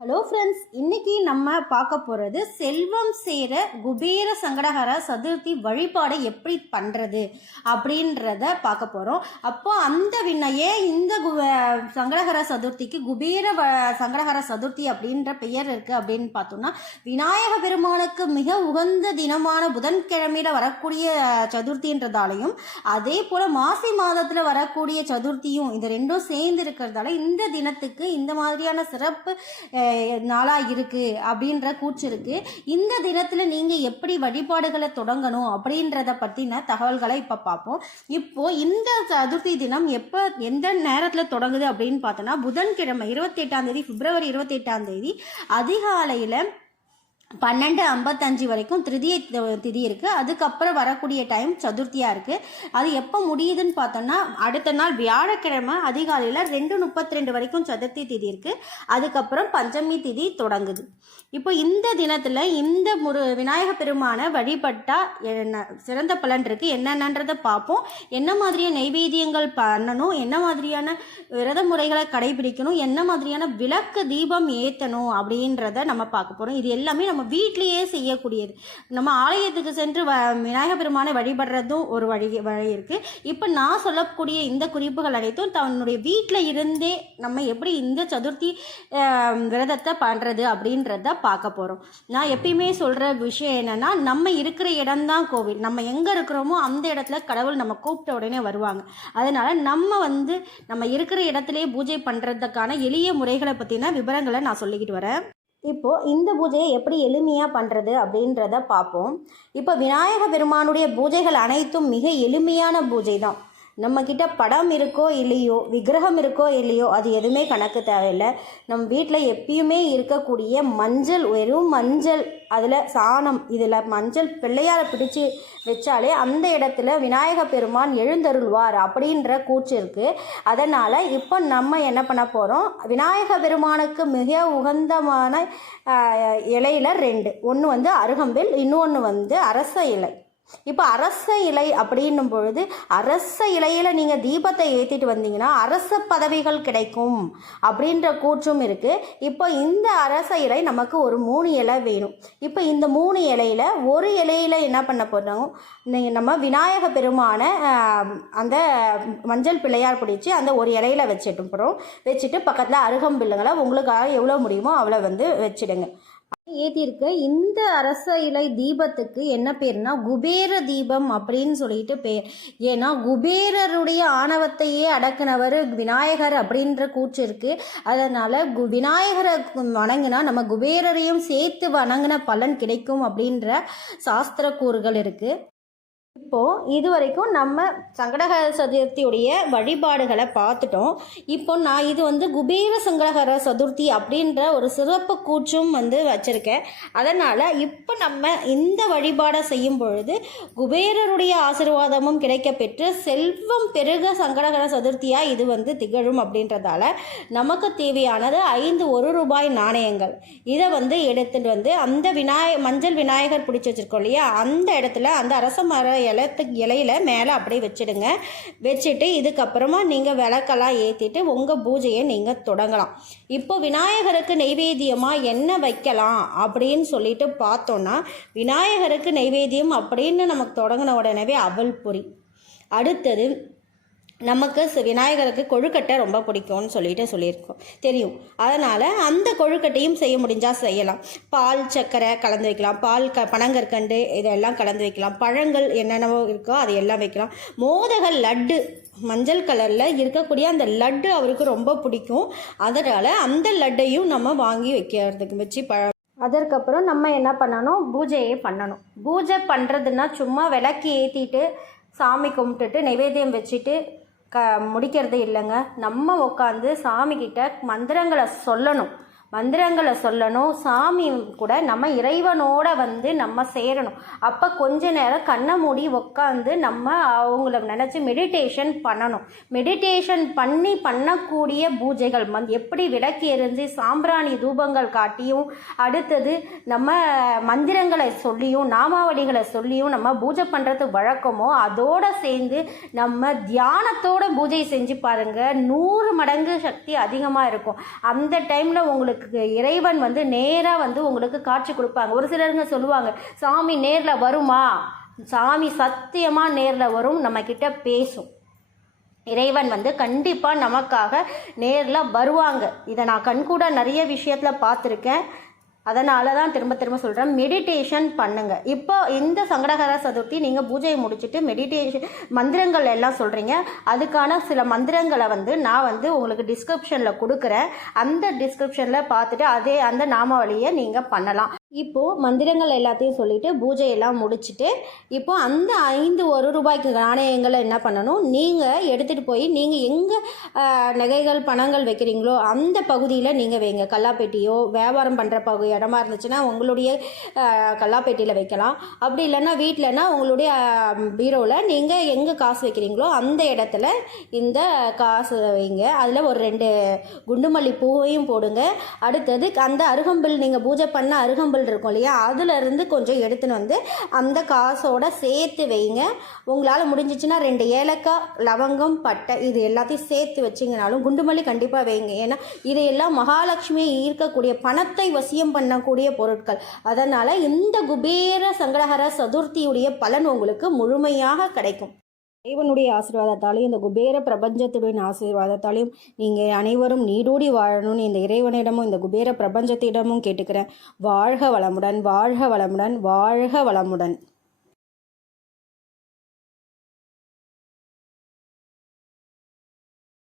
Hello friends இன்னைக்கு நம்ம பார்க்க போகிறது செல்வம் சேர குபேர சங்கடஹர சதுர்த்தி வழிபாடை எப்படி பண்ணுறது அப்படின்றத பார்க்க போகிறோம் அப்போ அந்த வினையே இந்த கு சங்கடஹர சதுர்த்திக்கு குபேர வ சங்கடஹர சதுர்த்தி அப்படின்ற பெயர் இருக்குது அப்படின்னு பார்த்தோம்னா விநாயக பெருமானுக்கு மிக உகந்த தினமான புதன்கிழமையில் வரக்கூடிய சதுர்த்தின்றதாலையும் அதே போல் மாசி மாதத்தில் வரக்கூடிய சதுர்த்தியும் இது ரெண்டும் சேர்ந்து இருக்கிறதால இந்த தினத்துக்கு இந்த மாதிரியான சிறப்பு நாளாக இருக்குது அப்படின்ற கூச்சு இருக்குது இந்த தினத்தில் நீங்கள் எப்படி வழிபாடுகளை தொடங்கணும் அப்படின்றத பற்றின தகவல்களை இப்போ பார்ப்போம். இப்போது இந்த சதுர்த்தி தினம் எப்போ எந்த நேரத்தில் தொடங்குது அப்படின்னு பார்த்தோன்னா புதன்கிழமை இருபத்தி எட்டாம் தேதி பிப்ரவரி இருபத்தி எட்டாம் தேதி அதிகாலையில் பன்னெண்டு ஐம்பத்தஞ்சு வரைக்கும் திருதிய திதி இருக்குது அதுக்கப்புறம் வரக்கூடிய டைம் சதுர்த்தியாக இருக்குது அது எப்போ முடியுதுன்னு பார்த்தோன்னா அடுத்த நாள் வியாழக்கிழமை அதிகாலையில் ரெண்டு முப்பத்தி ரெண்டு வரைக்கும் சதுர்த்தி திதி இருக்குது அதுக்கப்புறம் பஞ்சமி திதி தொடங்குது. இப்போ இந்த தினத்தில் இந்த முரு விநாயக பெருமானை வழிபட்டால் என்ன சிறந்த பலன் இருக்குது என்னென்னன்றதை பார்ப்போம். என்ன மாதிரியான நைவேத்தியங்கள் பண்ணணும்? என்ன மாதிரியான விரத முறைகளை கடைபிடிக்கணும்? என்ன மாதிரியான விளக்கு தீபம் ஏற்றணும் அப்படின்றத நம்ம பார்க்க போகிறோம் இது எல்லாமே நம்ம நம்ம வீட்டிலேயே செய்யக்கூடியது. நம்ம ஆலயத்துக்கு சென்று வ விநாயக பெருமானை வழிபடுறதும் ஒரு வழி வழி இருக்குது இப்போ நான் சொல்லக்கூடிய இந்த குறிப்புகள் அனைத்தும் தன்னுடைய வீட்டில் இருந்தே நம்ம எப்படி இந்த சதுர்த்தி விரதத்தை பண்ணுறது அப்படின்றத பார்க்க போகிறோம் நான் எப்பயுமே சொல்கிற விஷயம் என்னென்னா நம்ம இருக்கிற இடம்தான் கோவில். நம்ம எங்கே இருக்கிறோமோ அந்த இடத்துல கடவுள் நம்ம கூப்பிட்ட உடனே வருவாங்க. அதனால் நம்ம வந்து நம்ம இருக்கிற இடத்துலையே பூஜை பண்ணுறதுக்கான எளிய முறைகளை பற்றின விவரங்களை நான் சொல்லிக்கிட்டு வரேன். இப்போது இந்த பூஜையை எப்படி எளிமையாக பண்ணுறது அப்படின்றத பார்ப்போம். இப்போ விநாயக பெருமானுடைய பூஜைகள் அனைத்தும் மிக எளிமையான பூஜை தான் நம்மக்கிட்ட படம் இருக்கோ இல்லையோ விக்கிரகம் இருக்கோ இல்லையோ அது எதுவுமே கணக்கு தேவையில்லை. நம்ம வீட்டில் எப்பயுமே இருக்கக்கூடிய மஞ்சள் வெறும் மஞ்சள் அதில் சாணம் இதில் மஞ்சள் பிள்ளையாரை பிடிச்சு வச்சாலே அந்த இடத்துல விநாயக பெருமான் எழுந்தருள்வார் அப்படின்ற கூச்சு இருக்குது அதனால் இப்போ நம்ம என்ன பண்ண போகிறோம் விநாயக பெருமானுக்கு மிக உகந்தமான இலையில் ரெண்டு. ஒன்று வந்து அருகம்பில் இன்னொன்று வந்து அரச இலை. இப்போ அரச இலை அப்படின்னும் பொழுது அரச இலையில் நீங்கள் தீபத்தை ஏற்றிட்டு வந்தீங்கன்னா அரச பதவிகள் கிடைக்கும் அப்படின்ற கூற்றும் இருக்குது இப்போ இந்த அரச இலை நமக்கு ஒரு மூணு இலை வேணும். இப்போ இந்த மூணு இலையில் ஒரு இலையில் என்ன பண்ண போகிறோம் நீங்கள் நம்ம விநாயக பெருமான அந்த மஞ்சள் பிள்ளையார் பிடிச்சி அந்த ஒரு இலையில வச்சுட்டு போகிறோம் வச்சுட்டு பக்கத்தில் அருகம்பில்லுங்களை உங்களுக்காக எவ்வளோ முடியுமோ அவ்வளோ வந்து வச்சுடுங்க. ஏற்றிருக்க இந்த அரச இலை தீபத்துக்கு என்ன பேர்னா குபேர தீபம் அப்படின்னு சொல்லிட்டு பேர். ஏன்னா குபேரருடைய ஆணவத்தையே அடக்குனவர் விநாயகர் அப்படின்ற கூற்று இருக்கு. அதனால கு விநாயகரை வணங்கினா நம்ம குபேரரையும் சேர்த்து வணங்கின பலன் கிடைக்கும் அப்படின்ற சாஸ்திர கூறுகள் இருக்கு. இப்போது இது வரைக்கும் நம்ம சங்கடகர சதுர்த்தியுடைய வழிபாடுகளை பார்த்துட்டோம். இப்போ நான் இது வந்து குபேர சங்கடகர சதுர்த்தி அப்படின்ற ஒரு சிறப்பு கூற்றும் வந்து வச்சுருக்கேன். அதனால் இப்போ நம்ம இந்த வழிபாடை செய்யும் பொழுது குபேரருடைய ஆசீர்வாதமும் கிடைக்கப்பெற்று செல்வம் பெருக சங்கடகர சதுர்த்தியாக இது வந்து திகழும் அப்படின்றதால நமக்கு தேவையானது ஐந்து ஒரு ரூபாய் நாணயங்கள். இதை வந்து எடுத்துகிட்டு வந்து அந்த விநாய மஞ்சள் விநாயகர் பிடிச்சி வச்சுருக்கோம் இல்லையா? அந்த இடத்துல அந்த அரச மர இலத்து இலையில மேலே அப்படியே வச்சிடுங்க. வச்சுட்டு இதுக்கப்புறமா நீங்கள் விளக்கெல்லாம் ஏற்றிட்டு உங்கள் பூஜையை நீங்கள் தொடங்கலாம். இப்போ விநாயகருக்கு நெய்வேத்தியமாக என்ன வைக்கலாம் அப்படின்னு சொல்லிட்டு பார்த்தோன்னா விநாயகருக்கு நெய்வேத்தியம் அப்படின்னு நமக்கு தொடங்கின உடனே அவல் பொறி அடுத்தது நமக்கு விநாயகருக்கு கொழுக்கட்டை ரொம்ப பிடிக்கும்னு சொல்லிட்டு சொல்லியிருக்கோம். தெரியும். அதனால் அந்த கொழுக்கட்டையும் செய்ய முடிஞ்சால் செய்யலாம். பால் சர்க்கரை கலந்து வைக்கலாம். பால் க பனங்கற்கண்டு இதெல்லாம் கலந்து வைக்கலாம். பழங்கள் என்னென்னவோ இருக்கோ அது எல்லாம் வைக்கலாம். மோதக லட்டு மஞ்சள் கலரில் இருக்கக்கூடிய அந்த லட்டு அவருக்கு ரொம்ப பிடிக்கும். அதனால் அந்த லட்டையும் நம்ம வாங்கி வைக்கிறதுக்கு வச்சு ப அதற்கப்புறம் நம்ம என்ன பண்ணணும்? பூஜையே பண்ணணும். பூஜை பண்ணுறதுன்னா சும்மா விளக்கு ஏற்றிட்டு சாமி கும்பிட்டுட்டு நைவேத்தியம் வச்சுட்டு க முடிக்கிறது இல்லைங்க. நம்ம உட்காந்து சாமிக்கிட்ட மந்திரங்களை சொல்லணும். மந்திரங்களை சொல்லணும் சாமி கூட நம்ம இறைவனோட வந்து நம்ம சேரணும். அப்போ கொஞ்ச நேரம் கண்ணை மூடி உட்காந்து நம்ம அவங்கள நினச்சி மெடிடேஷன் பண்ணணும். மெடிடேஷன் பண்ணி பண்ணக்கூடிய பூஜைகள் மந் எப்படி விளக்கு எரிஞ்சு சாம்பிராணி தூபங்கள் காட்டியும் அடுத்தது நம்ம மந்திரங்களை சொல்லியும் நாமாவளிகளை சொல்லியும் நம்ம பூஜை பண்ணுறது வழக்கமோ அதோட சேர்ந்து நம்ம தியானத்தோட பூஜை செஞ்சு பாருங்க. நூறு மடங்கு சக்தி அதிகமாக இருக்கும். அந்த டைமில் உங்களுக்கு உங்களுக்கு இறைவன் வந்து நேராக வந்து உங்களுக்கு காட்சி கொடுப்பாங்க. ஒரு சிலருங்க சொல்லுவாங்க சாமி நேரில் வருமா? சாமி சத்தியமாக நேரில் வரும் நம்மக்கிட்ட பேசும். இறைவன் வந்து கண்டிப்பாக நமக்காக நேரில் வருவாங்க. இதை நான் கண்கூட நிறைய விஷயத்தில் பார்த்துருக்கேன். அதனால தான் திரும்ப திரும்ப சொல்கிறேன் மெடிடேஷன் பண்ணுங்கள் இப்போ இந்த சங்கடகர சதுர்த்தி நீங்கள் பூஜையை முடிச்சுட்டு மெடிடேஷன் மந்திரங்கள் எல்லாம் சொல்கிறீங்க அதுக்கான சில மந்திரங்களை வந்து நான் வந்து உங்களுக்கு டிஸ்கிரிப்ஷனில் கொடுக்குறேன். அந்த டிஸ்கிரிப்ஷனில் பார்த்துட்டு அதே அந்த நாமாவளியை நீங்கள் பண்ணலாம். இப்போது மந்திரங்கள் எல்லாத்தையும் சொல்லிட்டு பூஜையெல்லாம் முடிச்சுட்டு இப்போது அந்த ஐந்து ஒரு ரூபாய்க்கு நாணயங்களை என்ன பண்ணணும்? நீங்கள் எடுத்துகிட்டு போய் நீங்கள் எங்கே நகைகள் பணங்கள் வைக்கிறீங்களோ அந்த பகுதியில் நீங்கள் வைங்க. கல்லாப்பேட்டியோ வியாபாரம் பண்ணுற பகு இடமா இருந்துச்சுன்னா உங்களுடைய கல்லாப்பேட்டியில் வைக்கலாம். அப்படி இல்லைன்னா வீட்டிலனா உங்களுடைய பீரோவில் நீங்கள் எங்கே காசு வைக்கிறீங்களோ அந்த இடத்துல இந்த காசு வைங்க. அதில் ஒரு ரெண்டு குண்டுமல்லி பூவையும் போடுங்க. அடுத்தது அந்த அருகம்பில் நீங்கள் பூஜை பண்ண அருகம்பில் இருக்கும் இல்லையா? அதுலேருந்து கொஞ்சம் எடுத்துன்னு வந்து அந்த காசோட சேர்த்து வைங்க. உங்களால் முடிஞ்சிச்சுன்னா ரெண்டு ஏலக்காய் லவங்கம் பட்டை இது எல்லாத்தையும் சேர்த்து வச்சிங்கனாலும் குண்டுமல்லி கண்டிப்பாக வைங்க. ஏன்னா இதையெல்லாம் மகாலட்சுமியை ஈர்க்கக்கூடிய பணத்தை வசியம் பண்ணக்கூடிய பொருட்கள். அதனால் இந்த குபேர சங்கடஹர சதுர்த்தியுடைய பலன் உங்களுக்கு முழுமையாக கிடைக்கும். இறைவனுடைய ஆசீர்வாதத்தாலையும் இந்த குபேர பிரபஞ்சத்துடைய ஆசீர்வாதத்தாலையும் நீங்கள் அனைவரும் நீடூடி வாழணும்னு இந்த இறைவனிடமும் இந்த குபேர பிரபஞ்சத்திடமும் கேட்டுக்கிறேன். வாழ்க வளமுடன் வாழ்க வளமுடன் வாழ்க வளமுடன்.